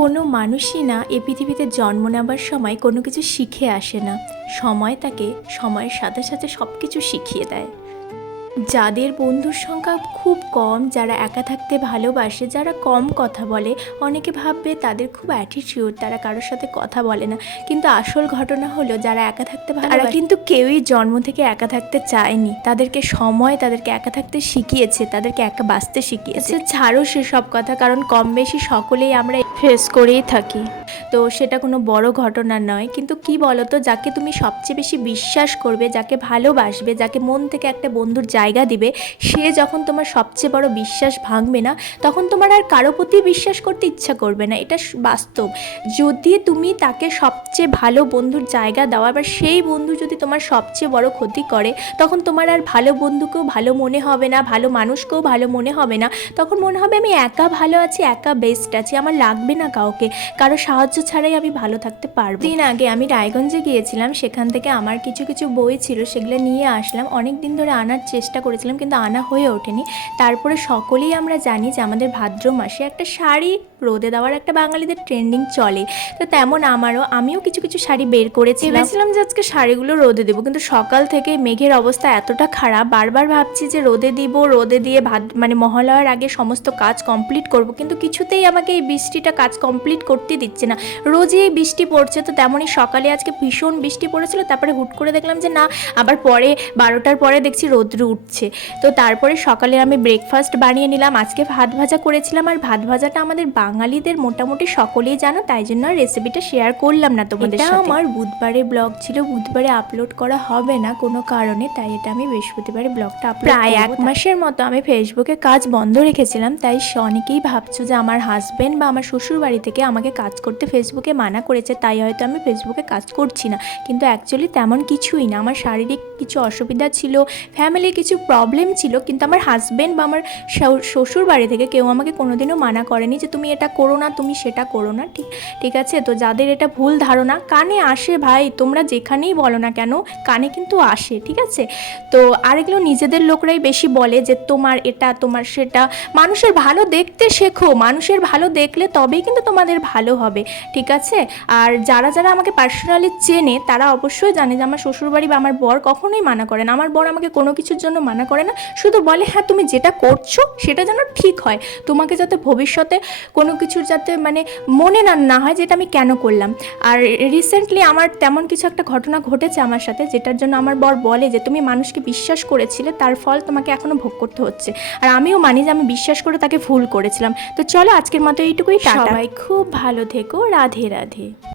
কোনো মানুষই না এ পৃথিবীতে জন্ম নেবার সময় কোনো কিছু শিখে আসে না। সময় তাকে সময়ের সাথে সাথে সব কিছু শিখিয়ে দেয়। যাদের বন্ধুর সংখ্যা খুব কম, যারা একা থাকতে ভালোবাসে, যারা কম কথা বলে, অনেকে ভাববে তাদের খুব অ্যাটিটিউড, তারা কারোর সাথে কথা বলে না। কিন্তু আসল ঘটনা হলো যারা একা থাকতে ভালোবাসে তারা কিন্তু কেউই জন্ম থেকে একা থাকতে চায়নি। তাদেরকে সময় তাদেরকে একা থাকতে শিখিয়েছে, তাদেরকে একা বাঁচতে শিখিয়েছে। ছাড়ো সেসব কথা, কারণ কম বেশি সকলেই আমরা ফেস করেই থাকি। তো সেটা কোনো বড় ঘটনা নয়। কিন্তু কি বলো তো, যাকে তুমি সবচেয়ে বেশি বিশ্বাস করবে, যাকে ভালোবাসবে, যাকে মন থেকে একটা বন্ধুর জায়গা দিবে, সে যখন তোমার সবচেয়ে বড় বিশ্বাস ভাঙবে না, তখন তোমার আর কারো প্রতি বিশ্বাস করতে ইচ্ছা করবে না। এটা বাস্তব। যদি তুমি তাকে সবচেয়ে ভালো বন্ধুর জায়গা দাও, আবার সেই বন্ধু যদি তোমার সবচেয়ে বড় ক্ষতি করে, তখন তোমার আর ভালো বন্ধুকেও ভালো মনে হবে না, ভালো মানুষকেও ভালো মনে হবে না। তখন মনে হবে আমি একা ভালো আছি, একা বেস্ট আছি, আমার লাগবে না কাউকে, কারো সাহায্য ছাড়াই আমি ভালো থাকতে পারবো। দিন আগে আমি রায়গঞ্জে গিয়েছিলাম, সেখান থেকে আমার কিছু কিছু বই ছিল, সেগুলো নিয়ে আসলাম। অনেক দিন ধরে আনার চেষ্টা করেছিলাম কিন্তু আনা হয়ে ওঠেনি। তারপরে সকলেই আমরা জানি যে আমাদের ভাদ্র মাসে একটা শাড়ি রোদে দেওয়ার একটা বাঙালিদের ট্রেন্ডিং চলে। তো তেমন আমিও কিছু কিছু শাড়ি বের করেছি। ভেবেছিলাম যে আজকে শাড়িগুলো রোদে দেবো, কিন্তু সকাল থেকে মেঘের অবস্থা এতটা খারাপ, বারবার ভাবছি যে রোদে দিব, রোদে দিয়ে মহালয়ার আগে সমস্ত কাজ কমপ্লিট করব, কিন্তু কিছুতেই আমাকে এই বৃষ্টিটা কাজ কমপ্লিট করতে দিচ্ছে না। রোজই এই বৃষ্টি পড়ছে। তো তেমনই সকালে আজকে ভীষণ বৃষ্টি পড়েছিল, তারপরে হুট করে দেখলাম যে না, আবার পরে 12টার পরে দেখছি রোদ্র উঠছে। তো তারপরে সকালে আমি ব্রেকফাস্ট বানিয়ে নিলাম। আজকে ভাত ভাজা করেছিলাম, আর ভাত ভাজাটা আমাদের বাঙালিদের মোটামুটি সকলেই জানো, তাই জন্য আর রেসিপিটা শেয়ার করলাম না তোমাদের সাথে। এটা আমার বুধবারের ব্লগ ছিল, বুধবারে আপলোড করা হবে না কোনো কারণে, তাই এটা আমি বৃহস্পতিবারে ব্লগটা আপলোড করব। প্রায় 1 মাসের মতো আমি ফেসবুকে কাজ বন্ধ রেখেছিলাম, তাই অনেকেই ভাবছো যে আমার হাজবেন্ড বা আমার শ্বশুর বাড়ি থেকে আমাকে কাজ করতে ফেসবুকে মানা করেছে, তাই হয়তো আমি ফেসবুকে কাজ করছি না। কিন্তু অ্যাকচুয়ালি তেমন কিছুই না। আমার শারীরিক কিছু অসুবিধা ছিল, ফ্যামিলির কিছু প্রবলেম ছিল, কিন্তু আমার হাজবেন্ড বা আমার শ্বশুর বাড়ি থেকে কেউ আমাকে কোনোদিনও মানা করেনি যে তুমি এটা করো না, তুমি সেটা করো না। ঠিক আছে। তো যাদের এটা ভুল ধারণা, কানে আসে ভাই, তোমরা যেখানেই বলো না কেন, কানে কিন্তু আসে, ঠিক আছে। তো আর এগুলো নিজেদের লোকরাই বেশি বলে যে তোমার এটা, তোমার সেটা। মানুষের ভালো দেখতে শেখো, মানুষের ভালো দেখলে তবেই কিন্তু তোমাদের ভালো হবে, ঠিক আছে। আর যারা যারা আমাকে পার্সোনালি চেনে তারা অবশ্যই জানে যে আমার শ্বশুরবাড়ি বা আমার বর কখনোই মানা করে না। আমার বর আমাকে কোনো কিছুর জন্য মানা করে না, শুধু বলে হ্যাঁ তুমি যেটা করছো সেটা যেন ঠিক হয়, তোমাকে যাতে ভবিষ্যতে কোনো কিছুর যাতে মনে না হয় যেটা আমি কেন করলাম। আর রিসেন্টলি আমার তেমন কিছু একটা ঘটনা ঘটেছে আমার সাথে, যেটার জন্য আমার বর বলে যে তুমি মানুষকে বিশ্বাস করেছিলে, তার ফল তোমাকে এখনো ভোগ করতে হচ্ছে। আর আমিও মানি যে আমি বিশ্বাস করে তাকে ভুল করেছিলাম। তো চলো আজকের মতো এইটুকুই, টাটা। সবাই খুব ভালো থেকো, রাধে রাধে।